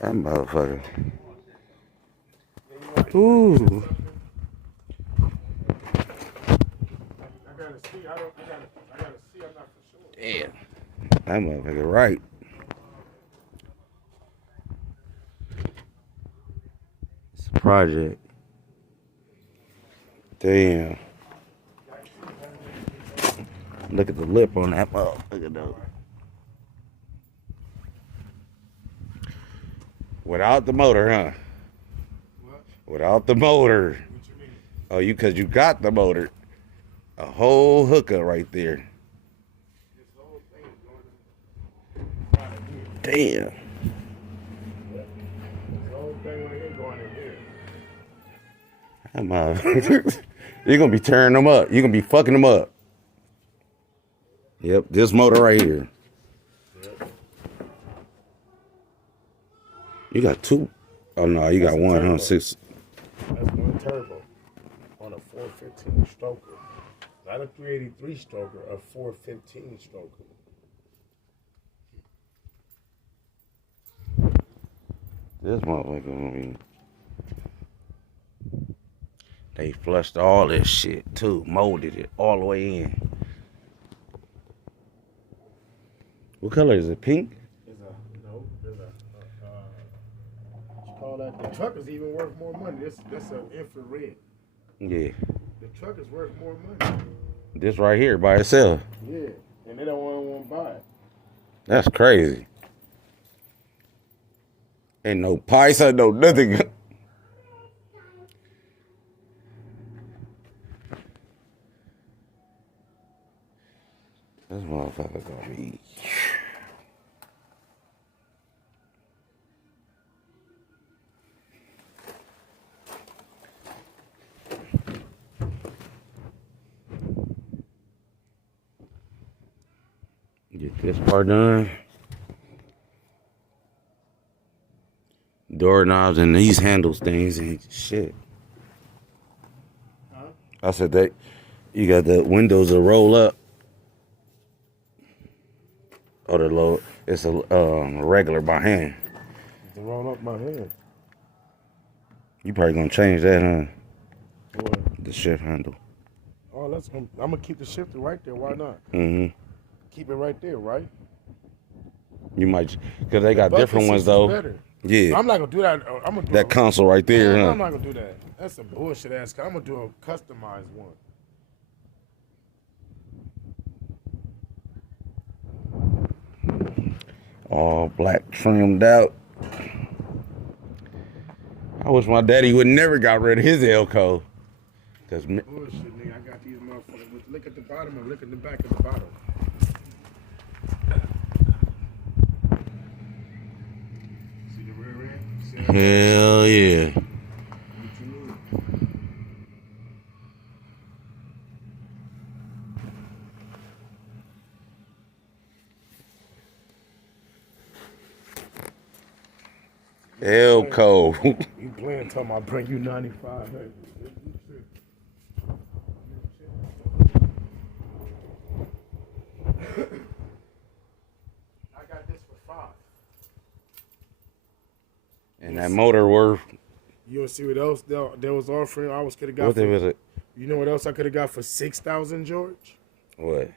That motherfucker. Ooh. I gotta see. I gotta see. I'm not for sure. Damn. That motherfucker right. It's a project. Damn. Look at the lip on that motherfucker though. Without the motor, huh? What? Without the motor. What you mean? Oh, because you got the motor. A whole hooker right there. This whole thing is going in here. Damn. This whole thing right here going in here. You're gonna be tearing them up. You're gonna be fucking them up. Yep, this motor right here. Yep. You got two. Oh no, you got one, huh? Six. That's one turbo on a 415 stroker. Not a 383 stroker, a 415 stroker. This motherfucker gonna be. They flushed all this shit too, molded it all the way in. What color is it? Pink? There's what you call that? The truck is even worth more money. That's an infrared. Yeah. The truck is worth more money. This right here by itself. Yeah, and they don't want to buy it. That's crazy. Ain't no price, ain't no nothing. This motherfucker gonna be. Get this part done. Doorknobs and these handles things and shit. Huh? I said that you got the windows that roll up. Oh, the low. It's a regular by hand. To roll up my hand. You probably gonna change that, huh? What? The shift handle. Oh, I'm gonna keep the shifter right there. Why not? Mm-hmm. Keep it right there, right? You might, because they got different ones is though. Better. Yeah. I'm not gonna do that. I'm gonna do That console right there, Man, huh? I'm not gonna do that. That's a bullshit ass. I'm gonna do a customized one. All black trimmed out. I wish my daddy would never got rid of his Elko. Cause Bullshit, nigga. I got these motherfuckers. Look at the bottom and look at the back of the bottom. See the rear end? See that? hell yeah. What you need? Elko. You playing talking about bring you 95. Hey. I got this for 5. And that motor worth. You want to see what else there was offering? I could have got. What was it? You know what else I could have got for 6,000, George? What?